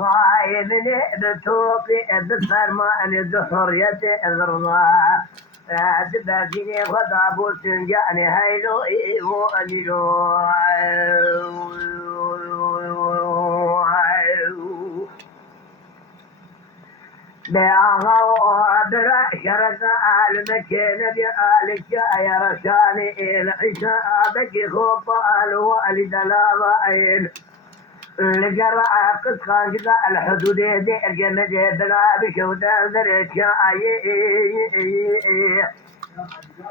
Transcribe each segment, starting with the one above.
غايبني بتوقي بفرمان الدحرية الرضا دبابيني غضب سنجاني هيلو إيو أميلو بأغوا برا شرق المكين بآلك يا رشاني العشاء بكي خوبال والد الأضائين الجراء قصخان جدا الحدود دي الجمد بلا بشودا دريكا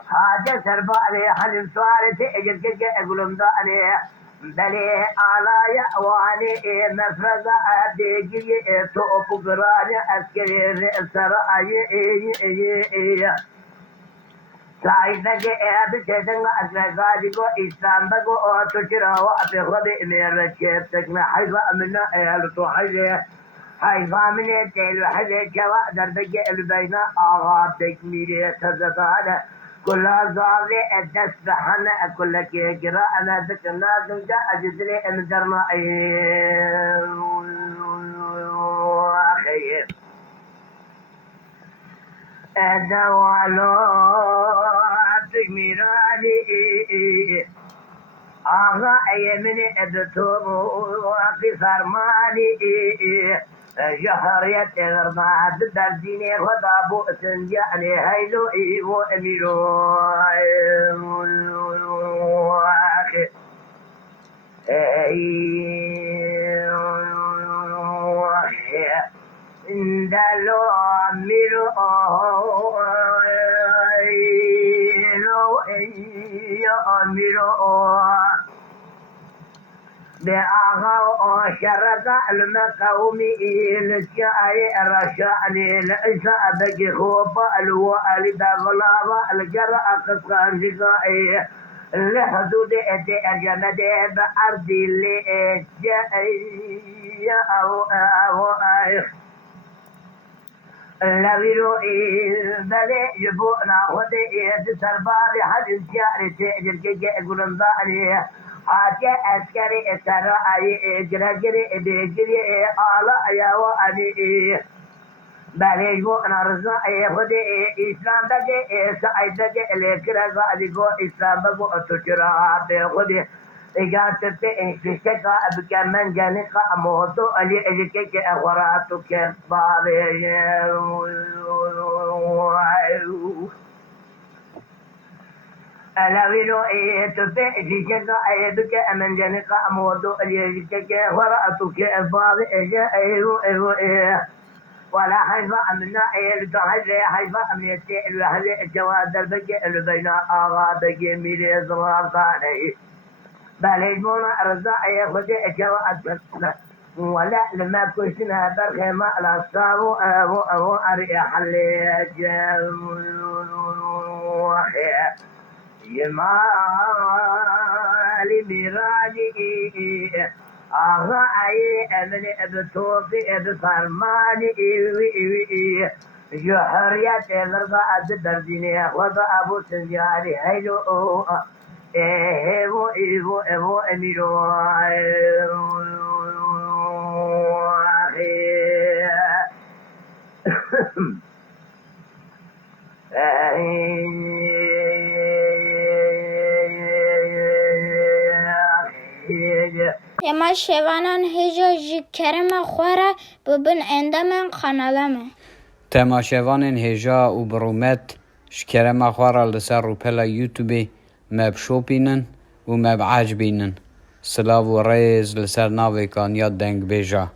حاجة سربالي حلم سوالتي اجل كيكي اقولم داني بلي آلايا واني مفرد ديجي توب قراني اسكري سرائي سايدك بتدنا أسرقادكو إسلامكو تشراو أبيخبي ميرشيب تكنا حيفا من أهلتو حيفا من التيل حيفا كوا دردك البين آغاب تكميري تزدان كل ظالي تسبحن كل كيكرا أنا ذكرنا دنجا أجزلي مدرنا أخي أدوالو تكميراني آغا أيمني أدتوم وقصر مالي جهرية غربات درديني غضابو سنجاني هيلو إيو أميرو أخي دلو أميرو بأغاو شرق المقومي للشاي رشاني العشاء بقي خوب الوالد غلابة الجرأة قصان جزائي لحدود الجمد بأرض اللي جاي أو لبيرو بلي جبونا ودي سربالي حد انتياري تأجر كي يقولن ضاني حاجة أسكري سرائي جرجري بيجري آلا يا واني بلي جبونا رزائي ودي إسلام بجي سعيد بجي لكرا غاليكو إسلام بجو تشرا بخودي إجازة إنشيكا بكمن جانقا موتو اللي إجيكي أخوراتو كبابي ألاويلو تبي إجيكا بكمن جانقا موتو اللي إجيكي أخوراتو كبابي ولا حيفا منا لتحجي حيفا من يتئل وحلي الجواد بجي بين آغا بجي ميري زرار ثاني باليجمونا رزاعي خدي جواد ولا لما كشنا برخي ما الأصابو أبو أريح اللي يمالي ميراني أغاي أمني بتوفي بفرماني جحرية الرضا الدرديني وضع أبو سنجاني هيلو إيبو أميرو اما شوانان هجا جی کرم خوره ببن اندامن قنالمه تماشاوانین هجا و برومت شکرم خوره لسر رو پلا یوتیوبی مب شوپینن و مب عجبینن سلاو و ریز لسر ناوی کان یاد دنگ بیجا